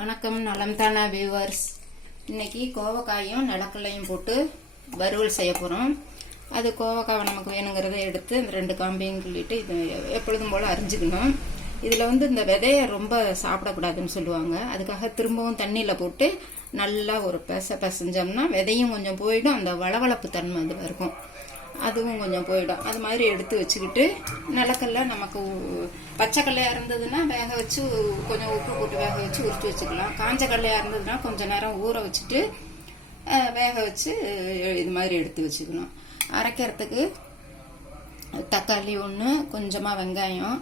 வணக்கம், நலம் தானா வியூவர்ஸ். இன்னைக்கு கோவக்காயும் நிலக்கல்லையும் போட்டு வறுவல் செய்ய போகிறோம். அது கோவக்காவை நமக்கு வேணுங்கிறத எடுத்து இந்த 2 காம்பையும் கிள்ளிட்டு இது எப்பொழுதும் போல் அரிஞ்சுக்கணும். இதில் இந்த விதையை ரொம்ப சாப்பிடக்கூடாதுன்னு சொல்லுவாங்க. அதுக்காக திரும்பவும் தண்ணியில் போட்டு நல்லா ஒரு பிசைஞ்சோம்னா விதையும் கொஞ்சம் போயிடும், அந்த வளவளப்பு தன்மை அது இருக்கும், அதுவும் கொஞ்சம் போயிடும். அது மாதிரி எடுத்து வச்சுக்கிட்டு நிலக்கல்ல நமக்கு பச்சை கல்லையாக இருந்ததுன்னா வேக வச்சு கொஞ்சம் உப்பு போட்டு வேக வச்சு உரிச்சு வச்சுக்கலாம். காஞ்ச கல்லையாக இருந்ததுன்னா கொஞ்சம் நேரம் ஊற வச்சுட்டு வேக வச்சு இது மாதிரி எடுத்து வச்சுக்கணும். அரைக்கிறதுக்கு தக்காளி 1, கொஞ்சமாக வெங்காயம்,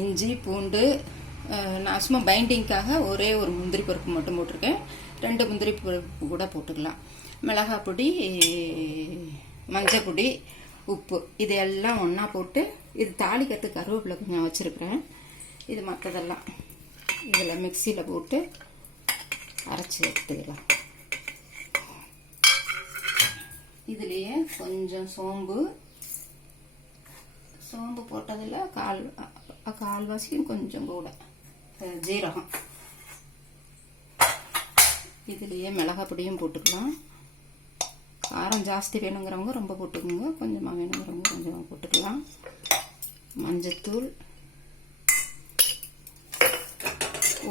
இஞ்சி, பூண்டு, நான் சும்மா பைண்டிங்காக ஒரே ஒரு முந்திரி பருப்பு மட்டும் போட்டிருக்கேன். 2 முந்திரி பருப்பு கூட போட்டுக்கலாம். மிளகாய் பொடி, மஞ்சள் பொடி, உப்பு, இது எல்லாம் ஒன்றா போட்டு இது தாளிக்கிறதுக்கு கருவேப்பிலை கொஞ்சம் வச்சுருக்கிறேன். இது மற்றதெல்லாம் இதில் மிக்சியில் போட்டு அரைச்சி எடுத்துக்கலாம். இதுலேயே கொஞ்சம் சோம்பு போட்டதில் கால்வாசியும் கொஞ்சம் கூட ஜீரகம், இதுலேயே மிளகாய் பொடியும் போட்டுக்கலாம். காரம் ஜாஸ்தி வேணுங்கிறவங்க ரொம்ப போட்டுக்கோங்க, கொஞ்சமாக வேணுங்கிறவங்க கொஞ்சமாக போட்டுக்கலாம். மஞ்சத்தூள்,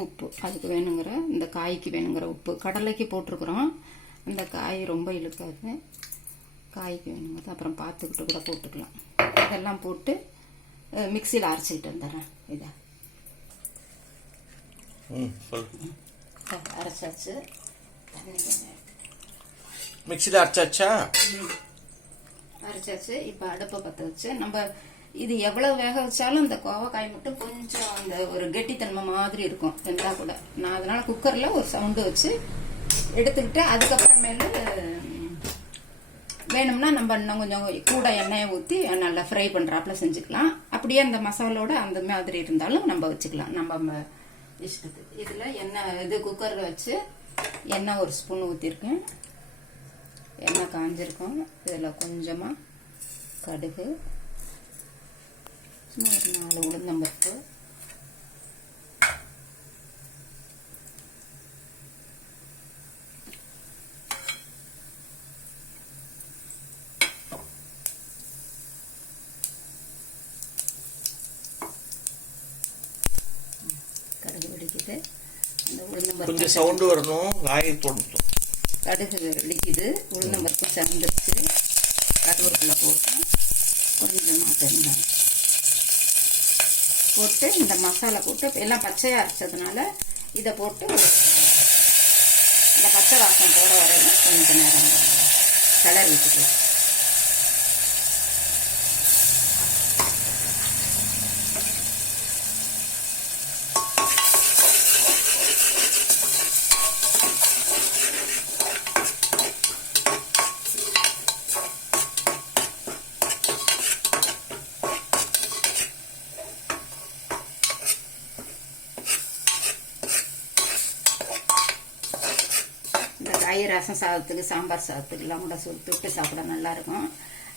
உப்பு, அதுக்கு வேணுங்கிற இந்த காய்க்கு வேணுங்கிற உப்பு. கடலைக்கு போட்டிருக்குறோம், அந்த காய் ரொம்ப இழுக்காது, காய்க்கு வேணுங்கிறது அப்புறம் பார்த்துக்கிட்டு கூட போட்டுக்கலாம். இதெல்லாம் போட்டு மிக்சியில் அரைச்சிக்கிட்டு வந்துடுறேன். இதை அரைச்சாச்சு, மிக்சியில் அரைச்சாச்சு. இப்போ அடுப்பை பற்ற வச்சு நம்ம இது எவ்வளவு வேக வச்சாலும் இந்த கோவக்காய் மட்டும் கொஞ்சம் அந்த ஒரு கெட்டித்தன்மை மாதிரி இருக்கும் இருந்தால் கூட. நான் அதனால குக்கரில் ஒரு சவுண்டு வச்சு எடுத்துக்கிட்டு அதுக்கப்புறமேலு வேணும்னா நம்ம இன்னும் கொஞ்சம் கூட எண்ணெயை ஊற்றி நல்லா ஃப்ரை பண்ணுறாப்புல செஞ்சுக்கலாம். அப்படியே அந்த மசாலோட அந்த மாதிரி இருந்தாலும் நம்ம வச்சுக்கலாம் நம்ம இஷ்டத்துக்கு. இதில் எண்ணெய் இது குக்கரில் வச்சு எண்ணெய் 1 ஸ்பூன் ஊற்றிருக்கேன். எண்ணெய் காஞ்சிருக்கும். இதில் கொஞ்சமாக கடுகு, சும்மா ஒரு 4 உளுந்தம்பருப்பு, கடுகு வெடிக்குது. அந்த உளுந்தம்பருப்பு கொஞ்சம் சவுண்டு வரணும், காய் தோணும். கடுகு வெடிக்குது, உளுந்தம்பருப்பு செவந்துருச்சு. கருவேப்பிலை போட்டு கொஞ்சமாக பெருங்காயம் போட்டு இந்த மசாலா போட்டு எல்லாம் பச்சையாக அரைச்சதுனால இதை போட்டு இந்த பச்சை வாசம் போட வரையில கொஞ்சம் நேரம் கிளறி விட்டுக்கலாம். காய் ரசம் சாதத்துக்கு, சாம்பார் சாதத்துக்குலாம் கூட தொட்டு சாப்பிட நல்லா இருக்கும்.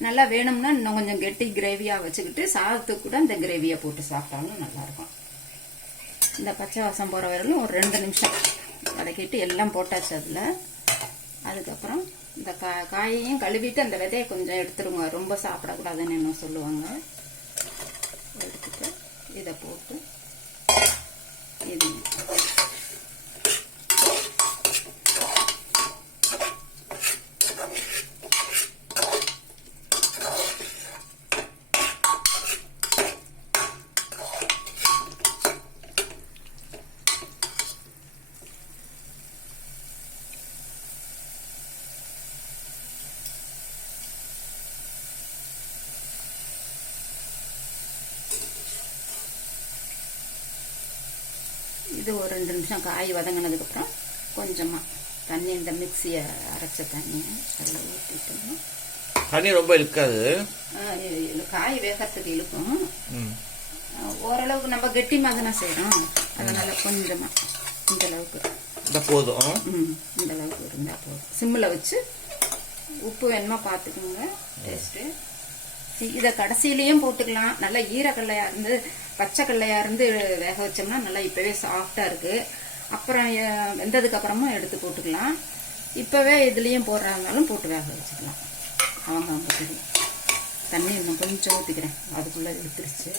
நல்லா வேணும்னா இன்னும் கொஞ்சம் கெட்டி கிரேவியாக வச்சுக்கிட்டு சாதத்துக்கு கூட இந்த கிரேவியை போட்டு சாப்பிட்டாலும் நல்லாயிருக்கும். இந்த பச்சை வாசம் போகிற வரையிலும் ஒரு 2 நிமிஷம் வதக்கிட்டு எல்லாம் போட்டாச்சு அதில். அதுக்கப்புறம் இந்த காயையும் கழுவிட்டு அந்த விதையை கொஞ்சம் எடுத்துருங்க, ரொம்ப சாப்பிடக்கூடாதுன்னு என்ன சொல்லுவாங்க. எடுத்துட்டு இதை போட்டு இது இது ஒரு 2 நிமிஷம் காய் வதங்கினதுக்கப்புறம் கொஞ்சமாக தண்ணி, இந்த மிக்சியை அரைச்ச தண்ணியை அதில் ஊற்றிட்டோம்னா தண்ணி ரொம்ப இழுக்காது, காய் வேகத்துக்கு இழுக்கும். ஓரளவுக்கு நம்ம கெட்டி மாதிரி தான் செய்கிறோம், அதனால கொஞ்சமாக இந்த அளவுக்கு போதும். இந்த அளவுக்கு இருந்தால் போதும். சிம்மில் வச்சு உப்பு வேணுமா பார்த்துக்கோங்க, டேஸ்ட்டு. இதை கடைசியிலையும் போட்டுக்கலாம். நல்லா ஈரக்கல்லையாக இருந்து பச்சை கடலையாக இருந்து வேக வச்சோம்னா நல்லா இப்போவே சாஃப்டாக இருக்குது. அப்புறம் வெந்ததுக்கு அப்புறமா எடுத்து போட்டுக்கலாம். இப்போவே இதுலேயும் போடுறாருந்தாலும் போட்டு வேக வச்சுக்கலாம். அவங்க தெரியும். தண்ணி இன்னும் கொஞ்சம் ஊற்றிக்கிறேன், அதுக்குள்ளே எடுத்துருச்சு.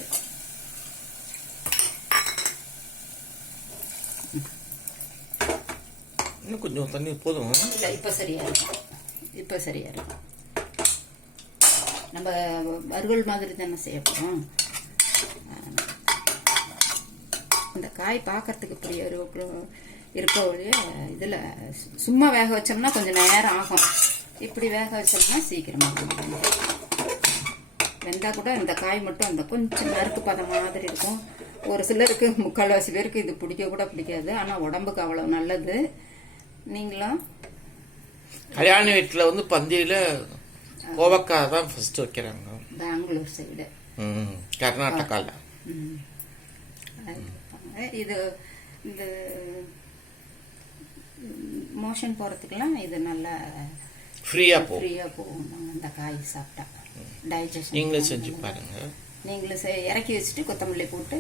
இன்னும் கொஞ்சம் தண்ணி போதும். இல்லை, இப்போ சரியாக இருக்கும். இப்போ சரியாக இருக்கும். நம்ம வறுவல் மாதிரி தானே செய்ய போகிறோம். இந்த காய் பார்க்கறதுக்கு இப்படி இருக்க ஒழிய இதில் சும்மா வேக வச்சோம்னா கொஞ்சம் நேரம் ஆகும். இப்படி வேக வச்சோம்னா சீக்கிரமாக வெந்தால் கூட இந்த காய் மட்டும் அந்த கொஞ்சம் நறுக்கு பதம் மாதிரி இருக்கும். ஒரு சிலருக்கு 3/4 பேருக்கு இது பிடிக்க கூட பிடிக்காது. ஆனால் உடம்புக்கு அவ்வளோ நல்லது. நீங்களும் கல்யாண வீட்டில் வந்து பந்தியில் கோவக்காய் தான் ஃபர்ஸ்ட் வைக்கிறாங்க. பெங்களூர் சைடு, கர்நாடகாவில். இது இந்த மோஷன் போகிறதுக்கெல்லாம் இது நல்லா ஃப்ரீயாக போகும். இந்த காய் சாப்பிட்டா டைஜஷன். நீங்களும் செஞ்சு பாருங்க. நீங்களும் இறக்கி வச்சுட்டு கொத்தமல்லி போட்டு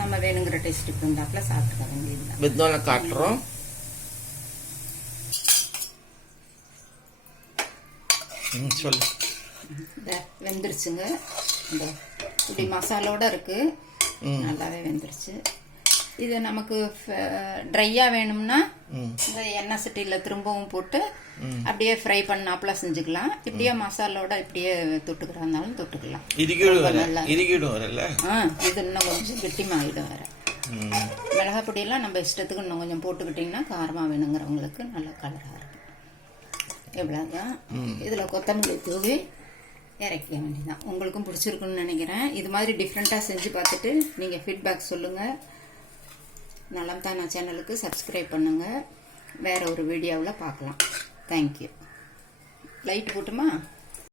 நம்ம வேணுங்கிற டேஸ்ட்டுக்கு இருந்தாப்புல சாப்பிட்டுக்க வேண்டியதுதான். வித்வான காட்டுறோம். சொல்லு. வெந்துருச்சுங்க. இந்த இப்படி மசாலோட இருக்கு, நல்லாவே வெந்துருச்சு. இது நமக்கு ட்ரையாக வேணும்னா இந்த எண்ணெய் சட்டியில் திரும்பவும் போட்டு அப்படியே ஃப்ரை பண்ணாப்புல செஞ்சுக்கலாம். இப்படியே மசாலோட இப்படியே தொட்டுக்கிறதாலும் தொட்டுக்கலாம். இறுகிடும் வரல. இது இன்னும் கொஞ்சம் கெட்டிமாகிடும் வேற. மிளகாய் பொடியெல்லாம் நம்ம இஷ்டத்துக்கு இன்னும் கொஞ்சம் போட்டுக்கிட்டிங்கன்னா காரமாக வேணுங்கிறவங்களுக்கு நல்ல கலராக இருக்கும். இவ்வளோதான். இதில் கொத்தமல்லி தூவி இறக்க வேண்டியதான். உங்களுக்கும் பிடிச்சிருக்குன்னு நினைக்கிறேன். இது மாதிரி டிஃப்ரெண்ட்டாக செஞ்சு பார்த்துட்டு நீங்கள் ஃபீட்பேக் சொல்லுங்கள். நலம் தானா சேனலுக்கு சப்ஸ்கிரைப் பண்ணுங்கள். வேறு ஒரு வீடியோவில் பார்க்கலாம். தேங்க்யூ. லைட் போட்டுமா?